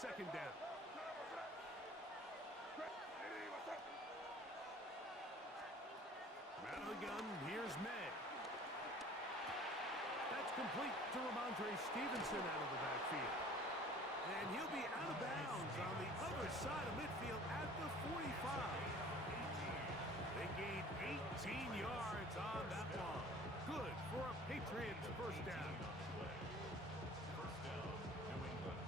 second down. Out of the gun, here's May. That's complete to Ramondre Stevenson out of the backfield. And he'll be out of bounds on the other side of midfield at the 45. They gained 18 yards on that one. Good for a Patriots first down. First down, New England.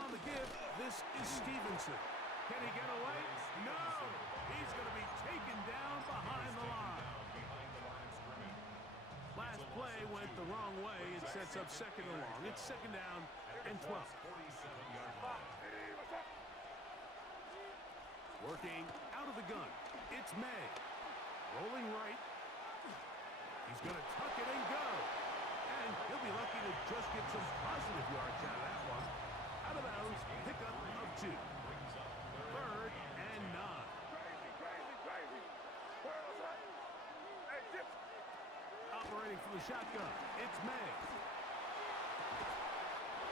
On the give, this is Stevenson. Can he get away? No! He's going to be taken down behind the line. Last play went the wrong way. It sets up second and long. It's second down and 12. Working out of the gun. It's May. Rolling right. He's going to tuck it and go. And he'll be lucky to just get some positive yards out of that one. Out of bounds, pickup of 2. Third and 9. Operating from the shotgun, it's May.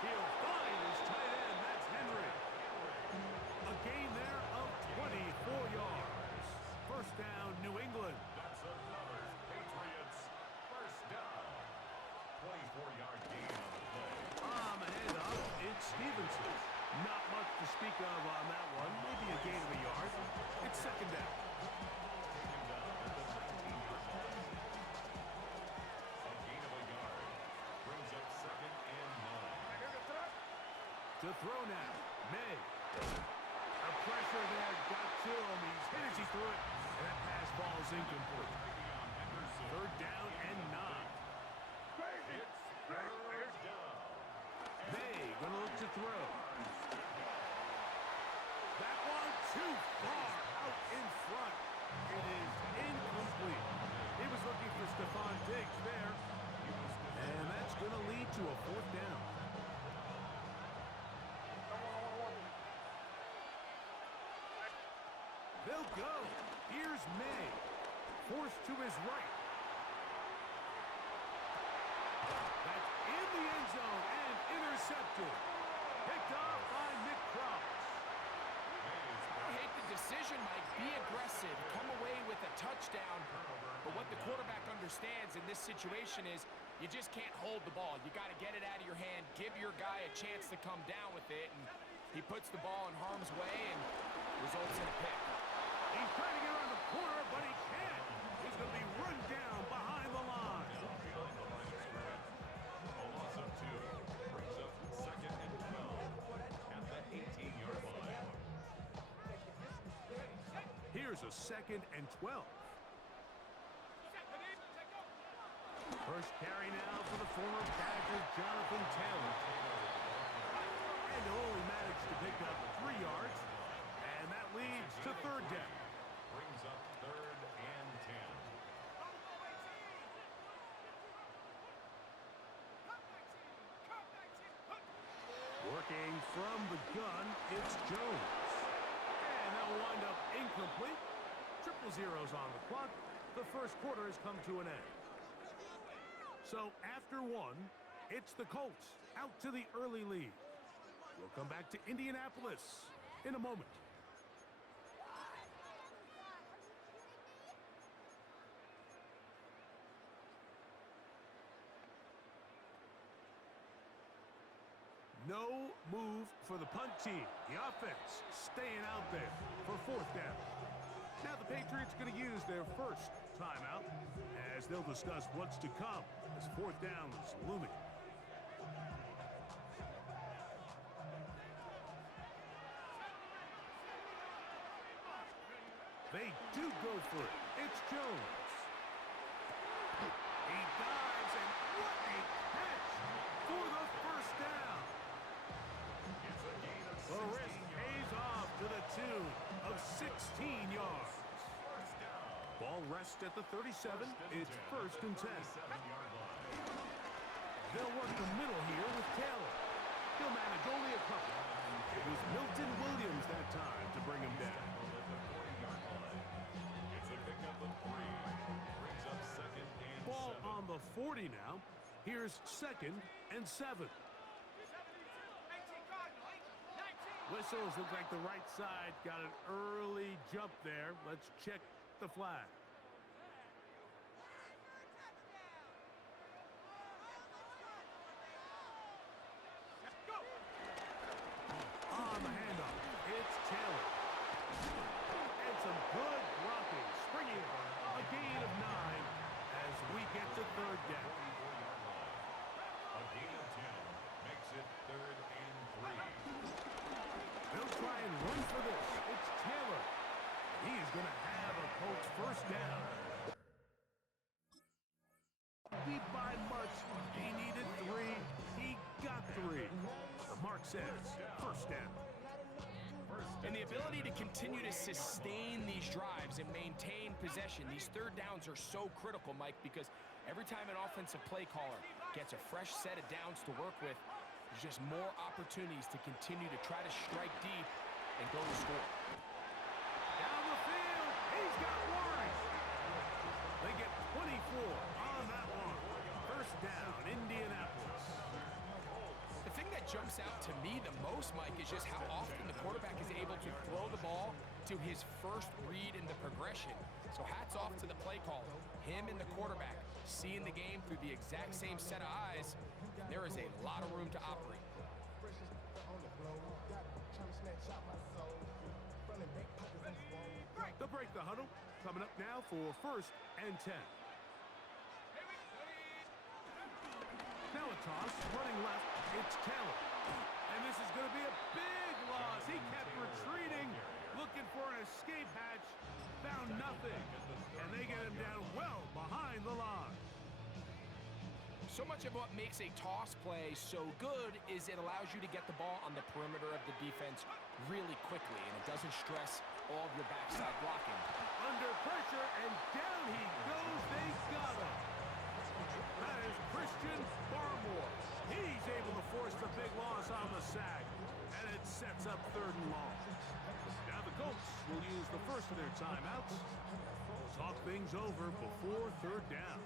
He'll find his tight end, that's Henry. A gain there of 24 yards. First down, New England. That's another Patriots first down. 24-yard gain on the play. Ahead up, it's Stevenson. Not much to speak of on that one. Maybe a gain of a yard. It's second down. Taken down at the 19-yard line. A gain of a yard. Brings up second and 9. To throw now, May. A pressure there got to him. He's hit as he threw it, and that pass ball's incomplete. Third down and 9. It's third down. May gonna look to throw. That one too far out in front. It is incomplete. He was looking for Stephon Diggs there. And that's gonna lead to a fourth down. They'll go. Here's May. Forced to his right. That's in the end zone and intercepted. Picked off by Nick Cross. I hate the decision, Mike. Be aggressive. Come away with a touchdown. But what the quarterback understands in this situation is you just can't hold the ball. You got to get it out of your hand, give your guy a chance to come down with it, and he puts the ball in harm's way and results in a pick. He's trying to get around the corner, but he can't. He's going to be run down behind the line. Behind the line of scrimmage. A loss of 2. Brings up second and 12 at the 18-yard line. Here's a second and 12. First carry now for the former Badger, Jonathan Taylor. And he'll only manage to pick up 3 yards. And that leads to third down. Brings up third and 10. Working from the gun, it's Jones. And they'll wind up incomplete. Triple zeros on the clock. The first quarter has come to an end. So after 1, it's the Colts out to the early lead. We'll come back to Indianapolis in a moment. No move for the punt team. The offense staying out there for fourth down. Now the Patriots going to use their first timeout as they'll discuss what's to come as fourth down is looming. They do go for it. It's Jones. He dives, and what a catch for the first down. The risk pays off to the tune of 16 yards. Ball rests at the 37. It's first and 10. They'll work the middle here with Taylor. He'll manage only a couple. It was Milton Williams that time to bring him down. It's a pickup of 3. Brings up second the 40 now. Here's 2nd and 7. Whistles look like the right side got an early jump there. Let's check the flag. On the handoff, it's Taylor. And some good blocking, springing a gain of 9 as we get to 3rd down. A gain of 10 makes it 3rd and 3. They'll try and run for this. It's Taylor. He is going to have a Colts 1st down. Beat by much. He needed 3. He got 3. The mark says 1st down. And the ability to continue to sustain these drives and maintain possession, these 3rd downs are so critical, Mike, because every time an offensive play caller gets a fresh set of downs to work with, there's just more opportunities to continue to try to strike deep and go to score. Down the field, he's got 1. They get 24 on that one. 1st down, Indianapolis. The thing that jumps out to me the most, Mike, is just how often the quarterback is able to throw the ball to his first read in the progression. So hats off to the play caller. Him and the quarterback seeing the game through the exact same set of eyes. There is a lot of room to operate. They'll break the huddle. Coming up now for 1st and 10. Now a toss, running left, it's Taylor. And this is going to be a big loss. He kept retreating, looking for an escape hatch, found nothing. And they get him down well behind the line. So much of what makes a toss play so good is it allows you to get the ball on the perimeter of the defense really quickly, and it doesn't stress all of your backside blocking. Under pressure, and down he goes. They got him. That is Christian Barmore. He's able to force the big loss on the sack, and it sets up 3rd and long. Now the Colts will use the first of their timeouts. Talk things over before 3rd down.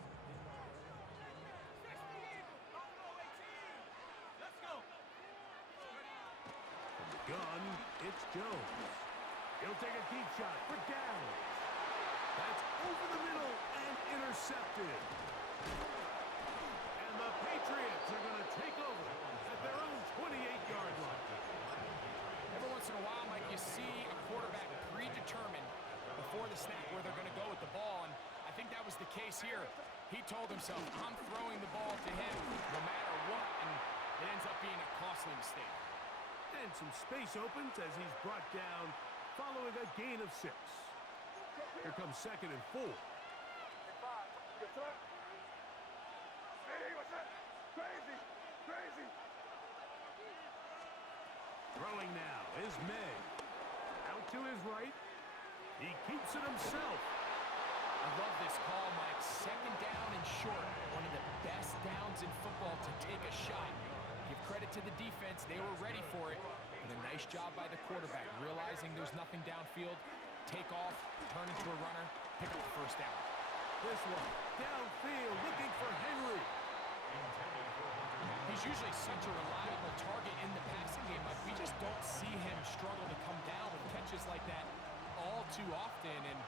From the gun, it's Jones. He'll take a deep shot for Downs. That's over the middle and intercepted. And the Patriots are going to take over at their own 28-yard line. Every once in a while, Mike, you see a quarterback predetermined before the snap where they're going to go with the ball, and I think that was the case here. He told himself, I'm throwing the ball to him no matter what, and it ends up being a costly mistake. And some space opens as he's brought down following a gain of 6. Here comes 2nd and 4. Throwing now is May. Out to his right. He keeps it himself. I love this call, Mike. 2nd down and short. One of the best downs in football to take a shot. Give credit to the defense. They were ready for it. And a nice job by the quarterback, realizing there's nothing downfield. Take off, turn into a runner, pick up the 1st down. This one, downfield, looking for Henry. He's usually such a reliable target in the passing game, but we just don't see him struggle to come down with catches like that all too often. And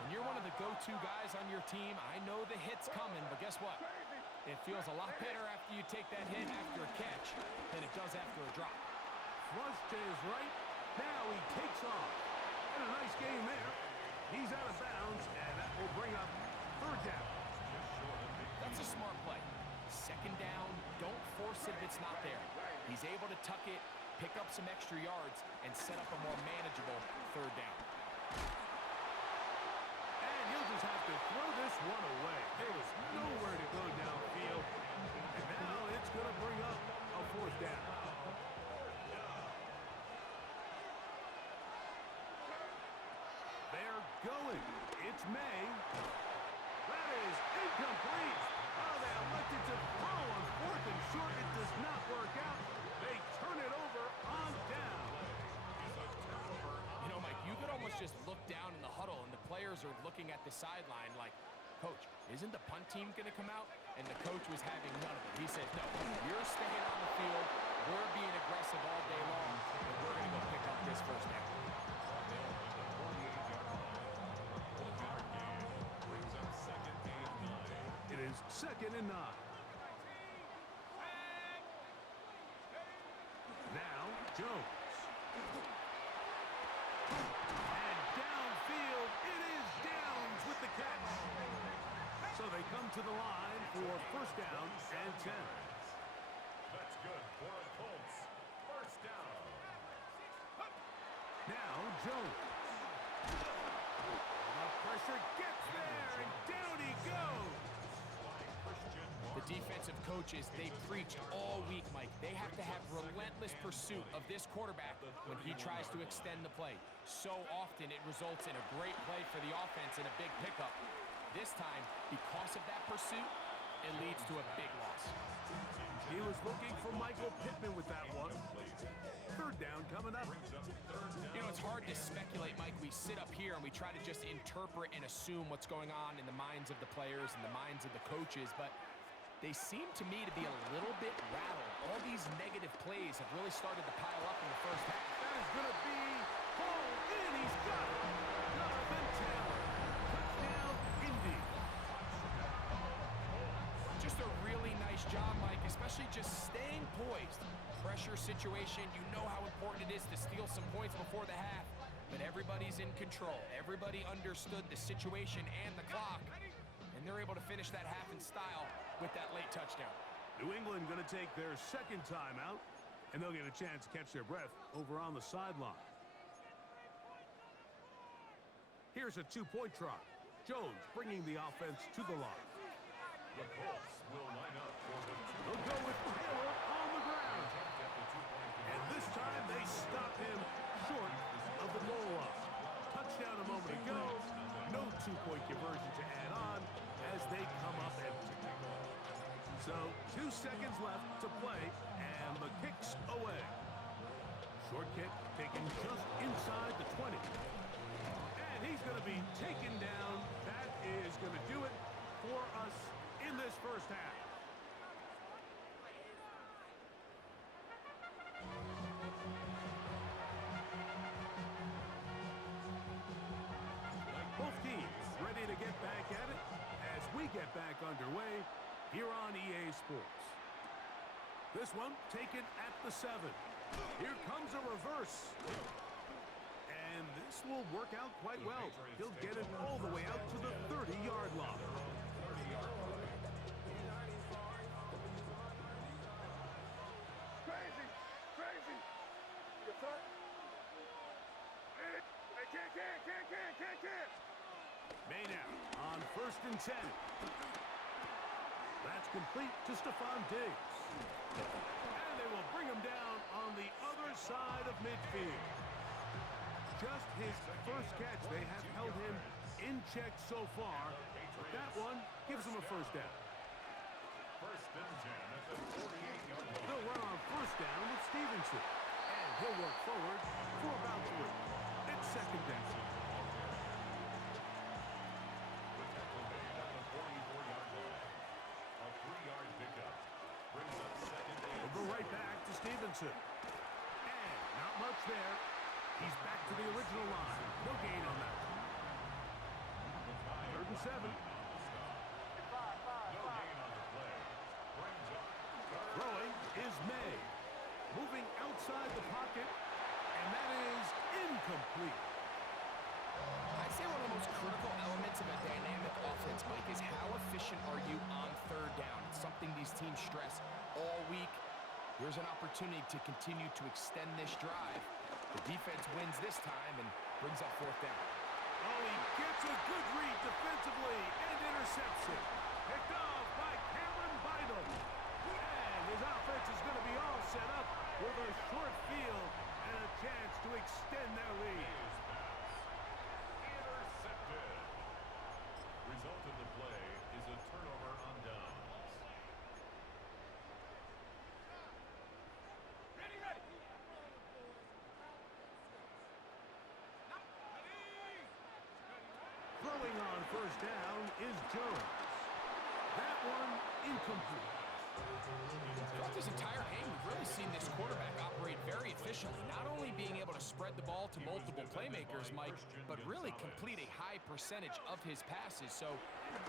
when you're one of the go-to guys on your team, I know the hit's coming, but guess what? It feels a lot better after you take that hit after a catch than it does after a drop. Flush to his right. Now he takes off. And a nice game there. He's out of bounds, and that will bring up 3rd down. That's a smart play. 2nd down, don't force it if it's not there. He's able to tuck it, pick up some extra yards, and set up a more manageable 3rd down. And he'll just have to throw this one away. There was nowhere to go downfield. And now it's going to bring up a 4th down. They're going. It's May. That is incomplete. Oh, they elected to throw on 4th and short. It does not work out. They turn it over on down. You know, Mike, you could almost just look down in the huddle, and the players are looking at the sideline like, Coach, Isn't the punt team going to come out? And the coach was having none of it. He said, no, you're staying on the field. We're being aggressive all day long, and we're going to go pick up this first down. It is 2nd and 9. Now, Jones. And downfield, it is Downs with the catch. So they come to the line for first down and 10. That's good for a Colts. First down. Now, Jones. The pressure gets there, and down he goes. The defensive coaches, they preach all week, Mike. They have to have relentless pursuit of this quarterback when he tries to extend the play. So often it results in a great play for the offense and a big pickup. This time, because of that pursuit, it leads to a big loss. He was looking for Michael Pittman with that one. Third down coming up. You know, it's hard to speculate, Mike. We sit up here and we try to just interpret and assume what's going on in the minds of the players and the minds of the coaches, but they seem to me to be a little bit rattled. All these negative plays have really started to pile up in the first half. That is going to be hauled in. He's got it. Jonathan Taylor. Touchdown, Indy. Just a really nice job, Mike, especially just staying poised. Pressure situation, you know how important it is to steal some points before the half, but everybody's in control. Everybody understood the situation and the clock, and they're able to finish that half in style with that late touchdown. New England going to take their second timeout, and they'll get a chance to catch their breath over on the sideline. Here's a two-point try. Jones bringing the offense to the line. The Colts will line up for the They'll go with Taylor on the ground. And this time they stop him short of the goal line. Touchdown a moment ago. No two-point conversion to add on as they come up empty. So 2 seconds left to play, and the kick's away. Short kick taken just inside the 20. And he's going to be taken down. That is going to do it for us in this first half. Both teams ready to get back at it as we get back underway here on EA Sports. This one taken at the 7. Here comes a reverse. And this will work out quite well. He'll get it all the way out to the 30-yard line. Crazy. You thought? Can't. Maynard on 1st and 10. That's complete to Stephon Diggs. And they will bring him down on the other side of midfield. Just his first catch. They have held him in check so far, but that one gives him a first down. 1st and 10 at the 48-yard line. They'll run on first down with Stevenson. And he'll work forward for about 3. It's 2nd down. The tackle made at the 44-yard line. A 3-yard pickup brings up 2nd and We'll go right back to Stevenson. And not much there. He's back to the original line. No gain on that. 3rd and 7. No gain on the play. Brings up 3rd. Throwing is May. Moving outside the pocket. And that is incomplete. I'd say one of the most critical elements of a dynamic offense, Mike, is how efficient are you on 3rd down? It's something these teams stress all week. Here's an opportunity to continue to extend this drive. The defense wins this time and brings up 4th down. Oh, he gets a good read defensively and intercepts it. Picked off by Cameron Bynum. And his offense is going to be all set up with a short field and a chance to extend their lead. Intercepted. Result of the play is a turnover on downs. Throwing on first down is Jones. That one incomplete. Throughout this entire game, we've really seen this quarterback operate very efficiently, not only being able to spread the ball to multiple playmakers, Mike, but really complete a high percentage of his passes. So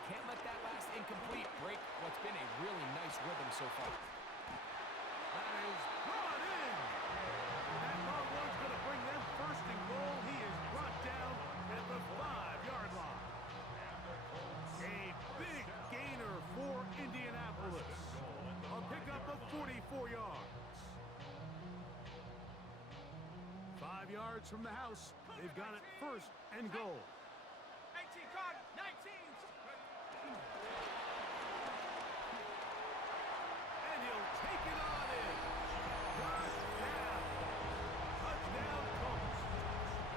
can't let that last incomplete break what's been a really nice rhythm so far. That is brought in. That long one's going to bring them first and goal. He is brought down at the 5-yard line. A big gainer for Indianapolis. A pickup of 44 yards. 5 yards from the house. They've got it first and goal. 19 card, 19. And he'll take it on in. Touchdown. Touchdown, Colts.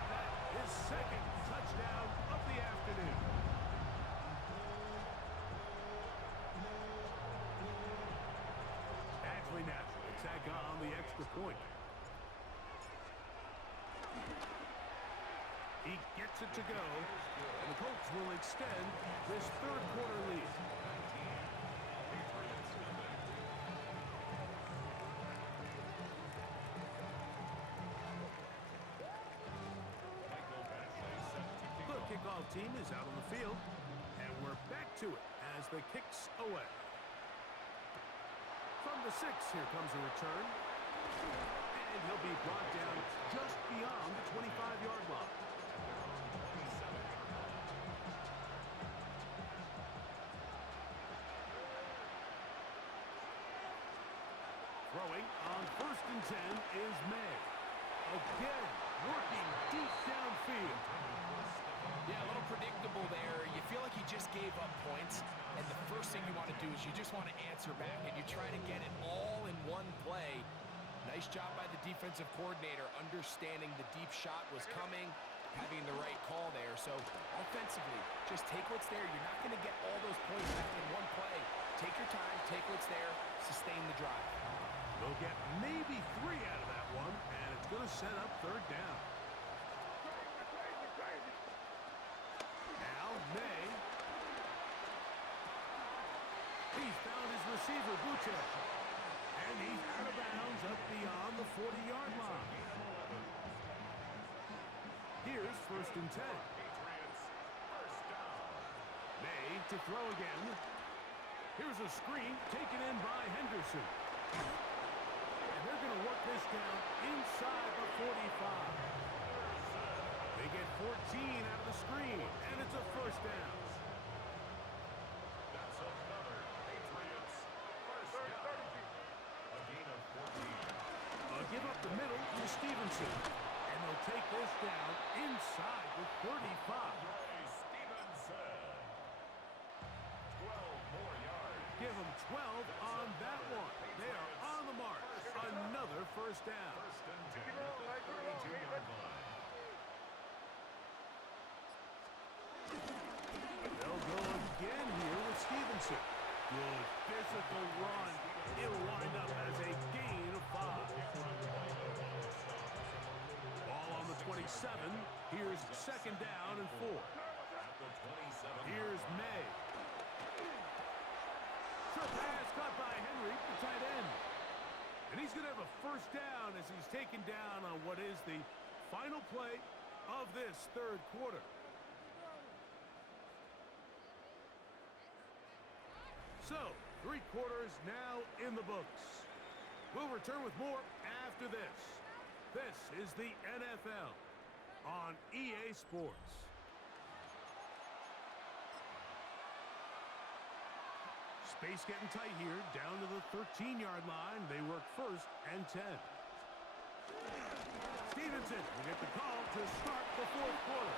That is second touchdown of the afternoon. Actually, natural. Attack on the extra point. He gets it to go, and the Colts will extend this third quarter lead. The kickoff team is out on the field, and we're back to it as the kicks away. From the 6, here comes a return, and he'll be brought down just beyond the 25-yard line. Throwing on 1st and 10 is May. Again, working deep downfield. Yeah, a little predictable there. You feel like he just gave up points, and the first thing you want to do is you just want to answer back, and you try to get it all in one play. Nice job by the defensive coordinator, understanding the deep shot was coming, having the right call there. So offensively, just take what's there. You're not going to get all those points back in one play. Take your time, take what's there, sustain the drive. They'll get maybe 3 out of that one, and it's going to set up 3rd down. Now, May. He's found his receiver, Butte. And he's out of bounds up beyond the 40-yard line. Here's 1st and 10. May to throw again. Here's a screen taken in by Henderson. And they're going to work this down inside the 45. They get 14 out of the screen, and it's a 1st down. That's another Patriots first down. A gain of 14. Give up the middle to Stevenson. And they'll take this down inside the 35. Stevenson. 12 more yards. Give them 12 on that one. They are on the march. Another 1st down. 1st and 10 at the 32-yard line. They'll go again here with Stevenson. Good physical run. It'll wind up as a gain of 5. Ball on the 27. Here's 2nd down and 4. At the 27. Here's May. Short pass caught by Henry, the tight end. And he's going to have a 1st down as he's taken down on what is the final play of this 3rd quarter. So, 3 quarters now in the books. We'll return with more after this. This is the NFL on EA Sports. Space getting tight here, down to the 13-yard line. They work 1st and 10. Stevenson will get the call to start the 4th quarter.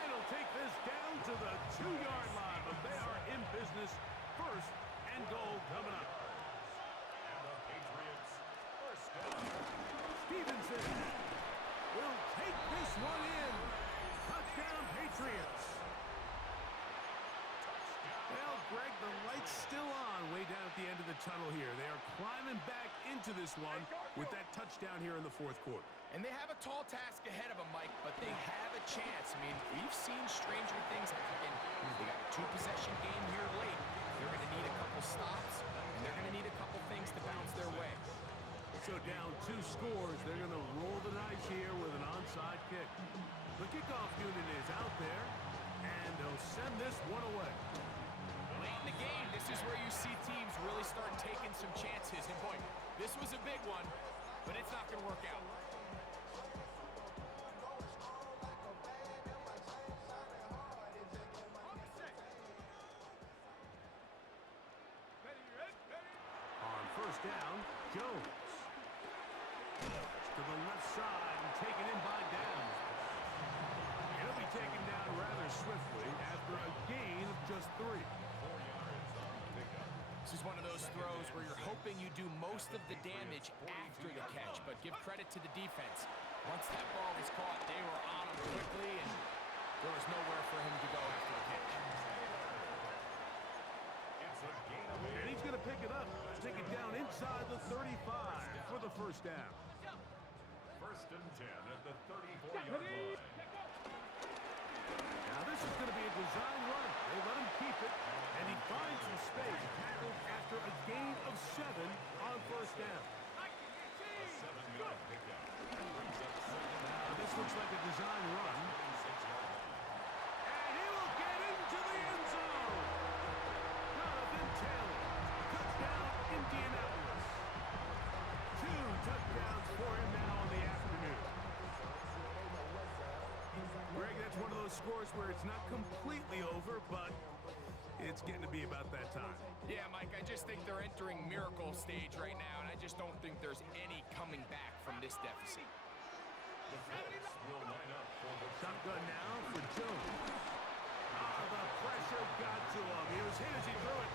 And he'll take this down to the 2-yard line, but they are in business. 1st and goal coming up. And the Patriots first down. Stevenson will take this one in. Touchdown, Patriots. Well, Greg, the light's still on way down at the end of the tunnel here. They are climbing back into this one with that touchdown here in the 4th quarter. And they have a tall task ahead of them, Mike, but they have a chance. I mean, we've seen stranger things happen. They got a 2-possession game here late. They're going to need a couple stops, and they're going to need a couple things to bounce their way. So down 2 scores, they're going to roll the dice here with an onside kick. The kickoff unit is out there, and they'll send this one away. Late in the game, this is where you see teams really start taking some chances. And boy, this was a big one, but it's not going to work out. On first down, Jones. To the left side and taken in by Downs. He'll be taken down rather swiftly after a gain of just 3. 4 yards on the pickup. This is one of those throws where you're hoping you do most of the damage after the catch, but give credit to the defense. Once that ball was caught, they were on him quickly, and there was nowhere for him to go after the catch. It's a gain of 8. And he's going to pick it up. Take it down inside the 35 for the first down. First and 10 at the 34-yard line. Now this is going to be a design run. They let him keep it, and he finds some space tackled after a gain of 7 on first down. A 7-yard pickup. Brings up second. Now this looks like a design run. 26-yard line. And he will get into the end zone. Jonathan Taylor. Touchdown, Indianapolis. 2 touchdowns for him now on the afternoon. Greg, that's one of those scores where it's not completely over, but it's getting to be about that time. Yeah, Mike, I just think they're entering miracle stage right now, and I just don't think there's any coming back from this deficit. The Colts will line up for the Shotgun now for Jones. The pressure got to him. He was hit as he threw it.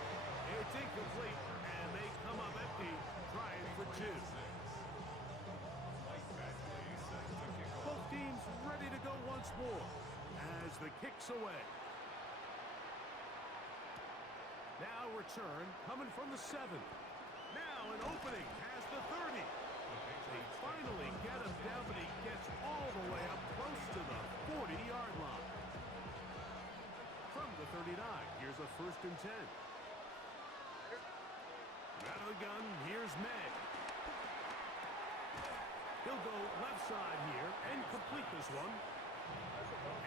It's incomplete, and they come up empty, trying for 2. Mike Badgley set to kick off. Both teams ready to go once more as the kick's away. Now return coming from the 7. Now an opening past the 30. They finally get him down, but he gets all the way up close to the 40-yard line. From the 39, here's a first and 10. Out of the gun, here's May. He'll go left side here and complete this one.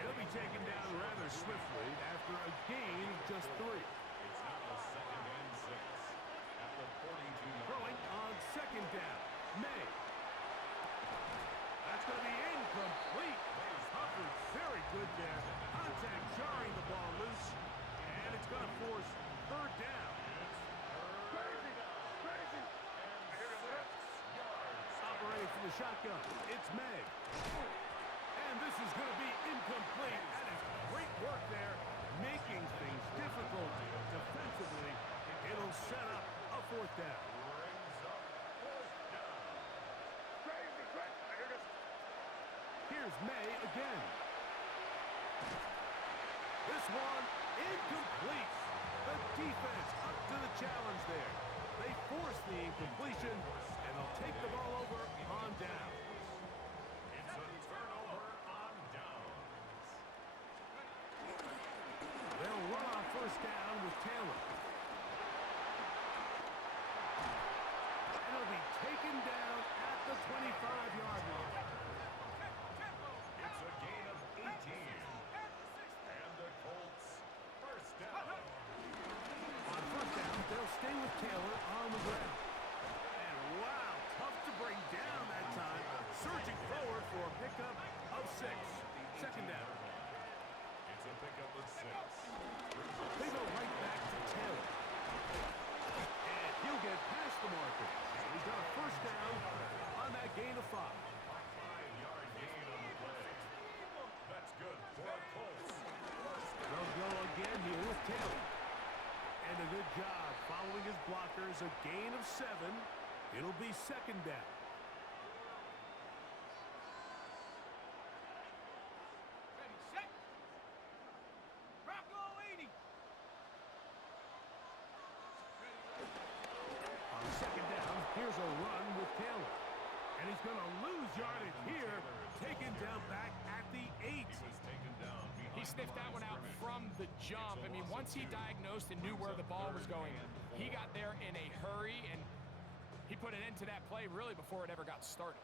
He'll be taken down rather swiftly after a gain of just 3. It's now second and 6 at the 42-yard Throwing on second down, May. That's going to be incomplete. Hubbard very good there. Contact jarring the ball loose, and it's going to force third down. Crazy! Crazy! Operating from the shotgun, it's May. And this is going to be incomplete. That is great work there, making things difficult defensively. It'll set up a fourth down. brings up fourth down. Crazy! Crazy! I hear this. Here's May again. This one incomplete. The defense up to the challenge there. They force the incompletion, and they'll take the ball over on down. It's a turnover on downs. They'll run on first down with Taylor. And he'll be taken down at the 25-yard line. It's a gain of 18. And the Colts first down. On first down, they'll stay with Taylor on the ground. And wow, tough to bring down that time. Surging forward for a pickup of 6. Second down. It's a pickup of 6. They go right back to Taylor. And he'll get past the marker. He's got a first down on that gain of 5. 5-yard gain on the play. That's good for the Colts. They'll go again here with Taylor. And a good job following his blockers. A gain of 7. It'll be second down. Ready, set. Rocco 80. On second down, here's a run with Taylor. And he's going to lose yardage here. Taken down back at the 8. He was taken down behind. He sniffed that one out from the jump. I mean, once he diagnosed and knew where the ball was going, he got there in a hurry, and he put an end to that play really before it ever got started.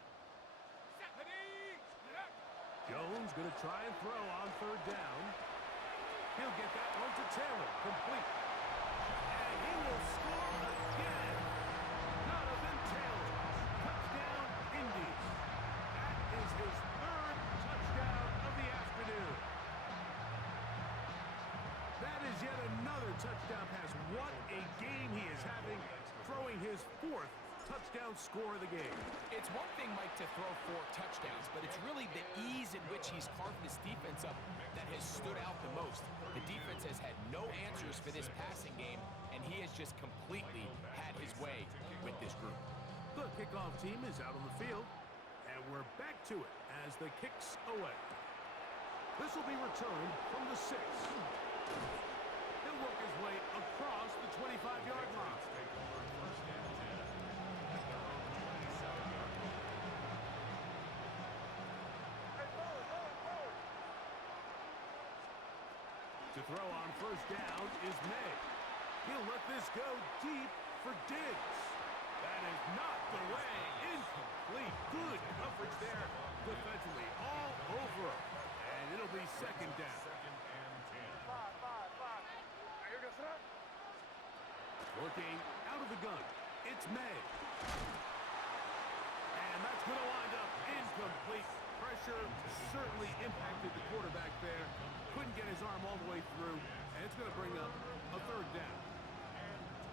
Jones going to try and throw on third down. He'll get that one to Taylor, complete. And he will score again. Jonathan Taylor, touchdown Indies. That is his third touchdown of the afternoon. That is yet another touchdown pass. What a game he is having, throwing his fourth touchdown score of the game. It's one thing, Mike, to throw 4 touchdowns, but it's really the ease in which he's carved this defense up that has stood out the most. The defense has had no answers for this passing game, and he has just completely had his way with this group. The kickoff team is out on the field, and we're back to it as the kicks away. This will be returned from the 6. He'll work his way across the 25-yard line. To throw on first down is May. He'll let this go deep for Diggs. That is not the way. Incomplete. Good coverage there defensively all over him. And it'll be second down. Working out of the gun. It's May. And that's going to wind up incomplete. Pressure certainly impacted the quarterback there. Couldn't get his arm all the way through, and it's going to bring up a third down.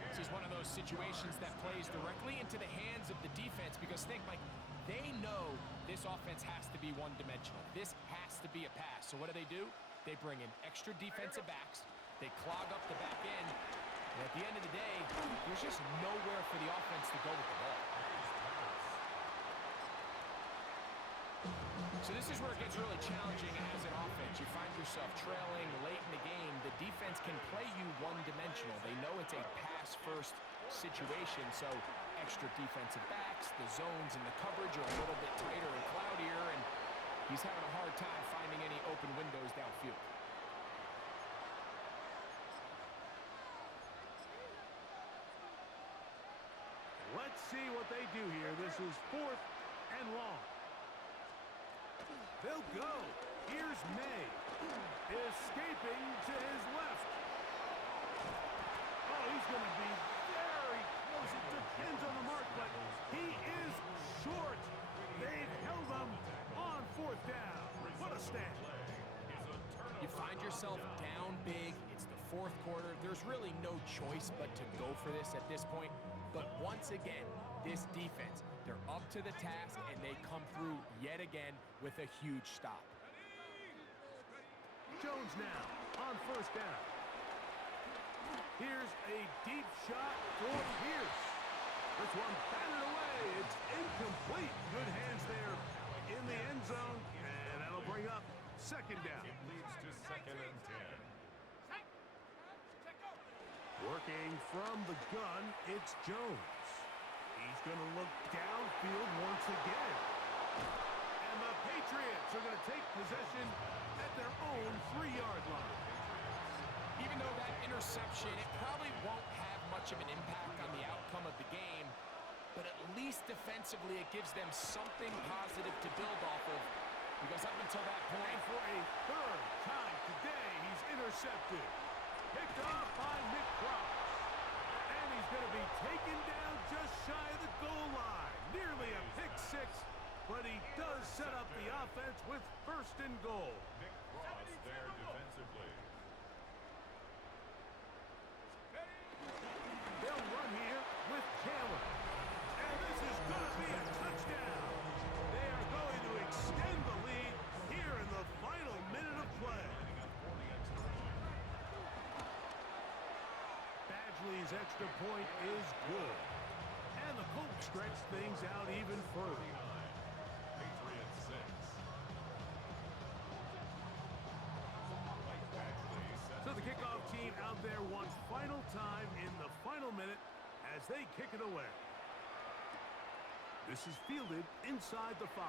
This is one of those situations that plays directly into the hands of the defense because think, Mike, they know this offense has to be one-dimensional. This has to be a pass. So what do? They bring in extra defensive backs. They clog up the back end. And at the end of the day, there's just nowhere for the offense to go with the ball. So this is where it gets really challenging as an offense. You find yourself trailing late in the game. The defense can play you one-dimensional. They know it's a pass-first situation, so extra defensive backs, the zones and the coverage are a little bit tighter and cloudier, and he's having a hard time finding any open windows downfield. Let's see what they do here. This is 4th and long. They'll go. Here's May. Escaping to his left. Oh, he's going to be very close. It depends on the mark, but he is short. They've held him on 4th down. What a stand. You find yourself down big. It's the 4th quarter. There's really no choice but to go for this at this point. But once again, this defense, they're up to the task, and they come through yet again with a huge stop. Jones now on first down. Here's a deep shot for Pierce. This one batted away. It's incomplete. Good hands there in the end zone, and that'll bring up second down. It leads to 2nd and 10. Working from the gun, it's Jones. He's going to look downfield once again. And the Patriots are going to take possession at their own 3-yard line. Even though that interception, it probably won't have much of an impact on the outcome of the game, but at least defensively it gives them something positive to build off of, because up until that point, And for a 3rd time today, he's intercepted. Picked off by Nick Cross. And he's going to be taken down just shy of the goal line. Nearly a pick 6, but he does set up the offense with 1st and goal. Nick Cross there defensively. They'll run here with Taylor. And this is going to be a touchdown. They are going to extend the lead here in the final minute of play. Badgley's extra point is good. And the Colts stretch things out even further. Patriots 6. So the kickoff team out there one final time in the final minute as they kick it away. This is fielded inside the 5.